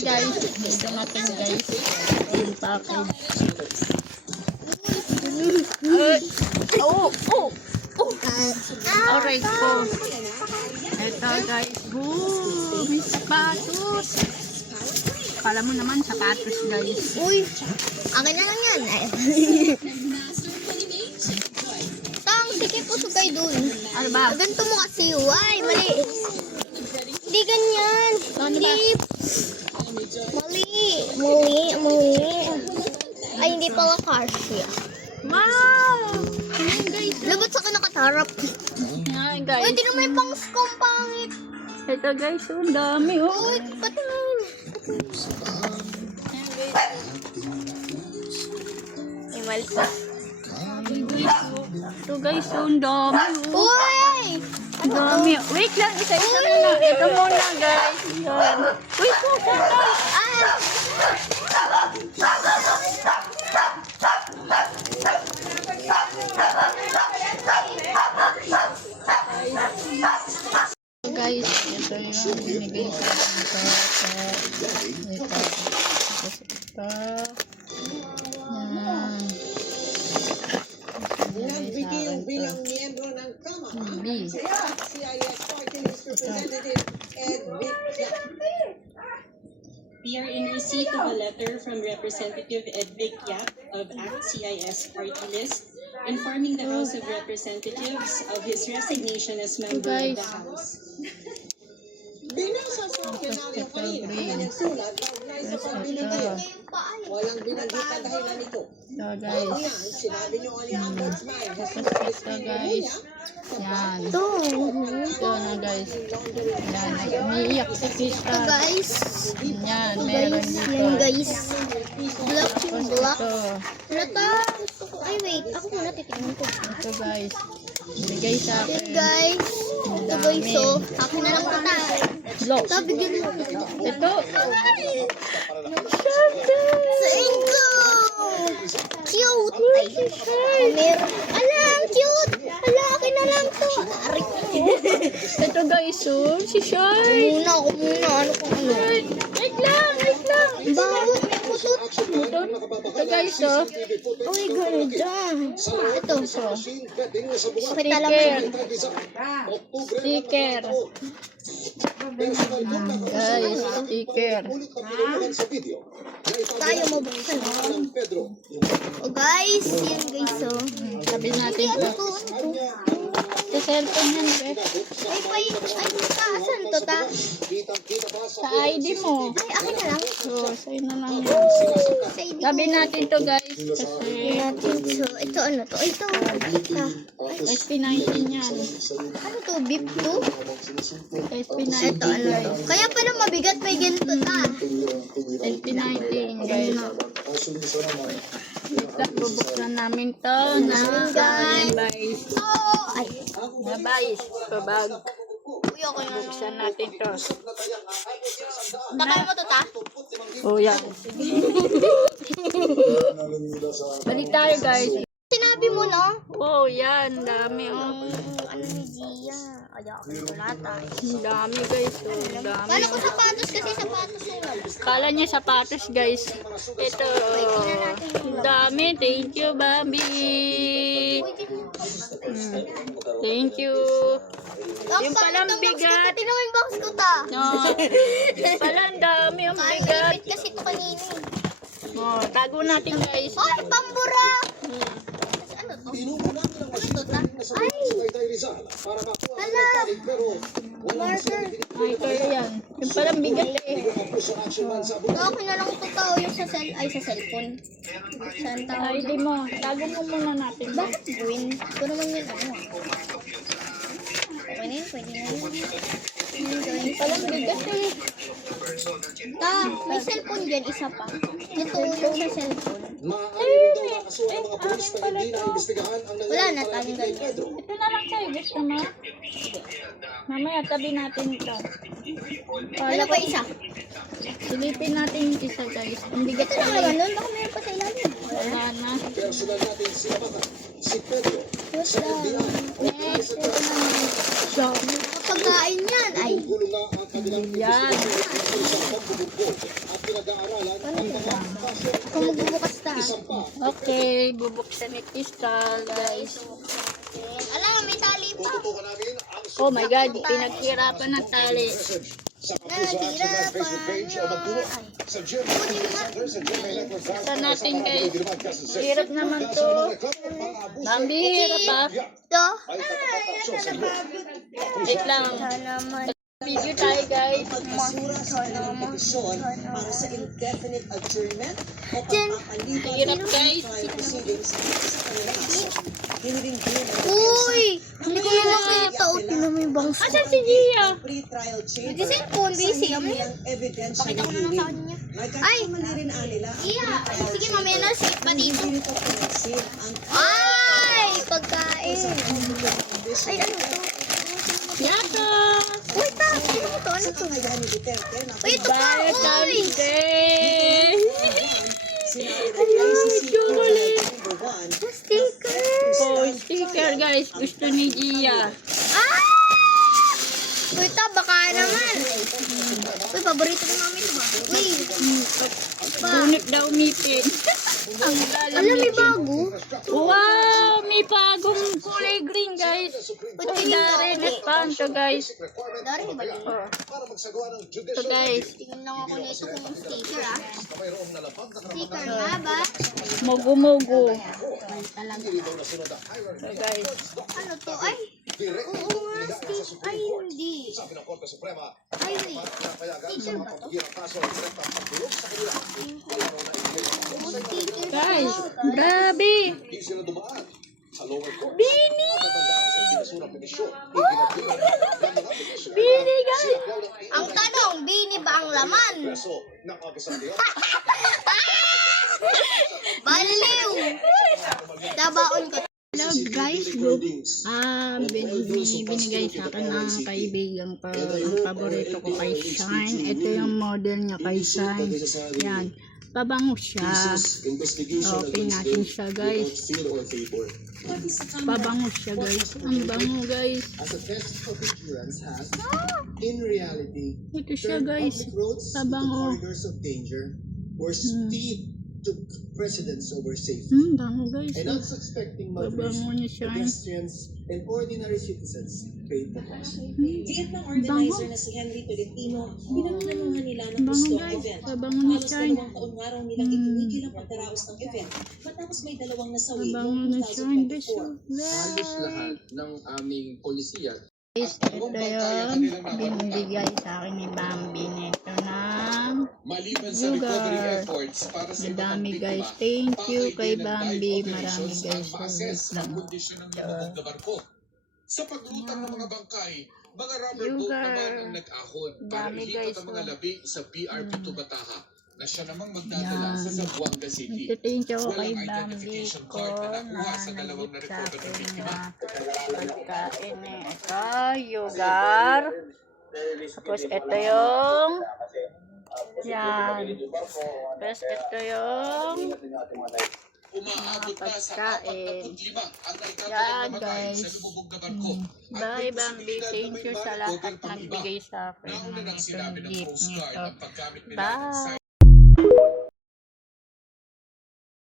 Ay guys, ito natin guys. Yung package. Alright po. Ito guys. Boom! May sapatos. Kala mo naman sapatos guys. Uy, akin na lang yan. Tang, sige po sugay dun. Ano ba? Ganito mo kasi, why? Mali. Hindi ganyan. Ano ba? Mali. Ay, hindi pala cashier. Wow! Ayan guys. Labot sa akin nakatarap. Ayan Uy, guys. hindi naman yung pang-scom pangit. Ito guys, ang dami oh. Uy, patingin. Ayan guys. Ay, mali pa. Ito guys, ang dami oh. Uy! Ang dami. Wait lang, isa-isa na. Ito muna guys. Yan. Wait po, guys, ito yung binigay sa akin ito. Bilang miyembro ng Kamara, CIS Party List Representative Ed Vic. We are in receipt of a letter from Representative Ed Vic Yap of ACT-CIS Party List informing the House of Representatives of his resignation as member of the House. Binasa sa plenaryo kanina ang nagsulat kaugnay sa pagbinigay. Walang binanggit na dahilan nito. So guys, Yan, sinabi niyo ni Ombudsman. ito guys. Yan. Ito. Ito na guys. Yan. Umiiyak si Ito Tita. guys. Yan, meron dito. Yan guys. Black yung black. Ito. Nata. Ay wait, ako muna titignan ko. Ito guys. Binigay sa Yan akin. guys. Ang Ito guys, dami. so akin na lang ito. Look. Ito, bigyan mo. Ito. Sa inko! Cute! Ay, meron. Ala, ang cute! Ala, akin na lang to. Arik. Ito guys, oh. Si Shai. Ako muna. Ano kung ano? Wait lang. Ang baho. May putot. Ito guys, oh. Uy, ganda. Ito. Kita lang. Sticker. Guys, sticker. Tayo mabuksan. Oh guys, yan guys, oh. Sabi natin Ano to. to? Sa cellphone yan, be. Ay, saan to ta? Sa ID mo. Ay, akin na lang. So, sa'yo na lang yan. Sa ID Sabi ko. natin to guys. Kasi Natin. So, ito ano to? Ito. SP19 yan. Ano to? Beep to? SP19 Ito ano to? guys. Kaya pala mabigat may ganito ta. SP19 guys. Wait lang, bubuksan namin to. Guys. Oh! Ay. Na guys. Pabag. Uy, ako yung Buksan natin to. Takal mo to ta? Oh, yan. Balik tayo guys. Sinabi mo no? Oh, yan. Dami oh. Ano ni Gia? Ay, ako yung latay. Ang dami guys. Oh, ang dami. Kala ko sapatos kasi sapatos na yun. Kala niya sapatos guys. Ito. Ang dami. Thank you, Bambi. Thank you. Yung palang bigat. Tingnan mo yung box ko ta. No. Palang dami. Ang Kaya bigat. nilipit kasi ito kanina. Oh, tago natin guys. Ay, pambura! Ano to? Ano to ta? Ay! Hala! Marker. Ay, kaya yan. Yung palang bigat eh. Okay na lang ito tao yung sa sa cellphone. Saan tao? Ay, di mo. Tago mo muna natin. Bakit green? Ito naman yun ano. Okay na yun, pwede na yun. Yung palang bigat eh. Ta, may cellphone dyan, isa pa. Ito yung sa cellphone. Wala na, tanggal. Ito na lang sa'yo. Gusto mo? Mamaya tabi natin ito. Ano pa isa? Silipin natin yung isa guys. Ang bigat Ito lang naman nun, baka meron pa sa ilalim. Wala na. What's that? Next, ito naman. So, Pagkain yan, ay. yan. Okay, bubuksan ni Crystal, guys. Ala, may tali pa. Oh my God, pinaghirapan ng tali. Natira pa. Saan natin, guys? Hirap naman to. Bambi, hirap pa. Ito. Wait lang. Naman. Video tayo, guys. Basura sa kanilang petisyon para sa indefinite adjournment o Diyan. pagpapaliban Hirap, guys. trial proceedings sa kanilang kaso. Hiniringgin ang Uy! Hindi ko na nakita. O, tinan mo yung bangso. Asan si Gia? pre-trial chamber Nag-isip ko, busy. sa hinihingi ebidensya Pakita ng ko na lang sa hearing. kanya. Nagkakamali rin nila ang Iya. pre-trial Sige, mamaya na. Sit pa Hindi dito. nito pinansin ang Ay! Pagkain. condition Ay, ano to? Yato! Uy, ta! Ano to? Ano sa to? kakayahan ni Duterte na Uy, ito pa! Bye, Uy! Dante! sinabi ng ICC chocolate. number 1 Sticker! Oh, sticker, guys. Gusto ni Gia. Ah! Uy, ta! Baka naman. Uy, paborito ng mami ito ba? Uy! Pa! Bunot daw umipin. Ang lalamig. Alam, may bago. Wow! May bagong kulay green, guys. Ba't Uy, ganyan Darren, dati? response to, guys. Dari ba yun? So, guys. Tingnan lang ako nito kung sticker ah. Sticker nga ba? Mogo-mogo. So, guys. Ano to? Ay! Oo nga, sticker. Ay, hindi. Ay, wait. Sticker ba to? Sticker Guys, grabe. Bini! Bini, guys. Ang tanong, bini ba ang laman? Baliw! Dabaon ko. Hello guys, binigay sa akin ng kaibigan ko. Ang paborito ko kay Shine. Ito yung model niya kay Shine. Yan. Pabango siya. Open natin siya, guys. Pabango siya, guys. Ang bango, guys. In reality, Ito siya, guys. roads Pabango. corridors of danger where speed took precedence over safety. Bango, guys. And not suspecting motorists, Pabango niya siya. pedestrians, and ordinary citizens paid the cost. Giit ng organizer na si Henry Tolentino, pinanganuhan nila ng Bango, gusto ang guys. event. Pabango niya Halos siya. 2 taon nga raw nilang itinigil ang pagdaraos ng event matapos may 2 nasawi Pabango noong niya siya. Guys. 2024. halos lahat ng aming polisiya. Guys, ito yung binibigay sa akin ni Bambi nito ng Maliban sa Sugar. recovery efforts para sa Madami, ibang guys. biktima, Thank you kay pakailan ng Bambi. dive Marami, operations guys. ang ma-assess Sulit ang lang. kondisyon ng lubog na barko. Sa paglutang ng mga bangkay, mga rubber boat Sugar. naman ang nag-ahon para Dami, ilipat guys. ang mga labi sa PRP2 Bataha na siya namang magdadala sa Zamboanga City. Ito yung ko kay Walang Bambi identification ko card na na nakuha sa dalawang nagip sa na-recover na akin biktima. na pagkain eh. Ito, yugar. Tapos ito yung yan. Tapos ito yung Umaabot na sa pagkain. 45 ang naitatalang Yan, namatay guys. sa lubog na barko. At Bye, may Bambi. posibilidad Thank ng you iba sa lahat recover pang iba. nagbigay sa akin Nauna ng nang itong sinabi ng gift Coast Guard nito. ang paggamit nila ng Bye. sign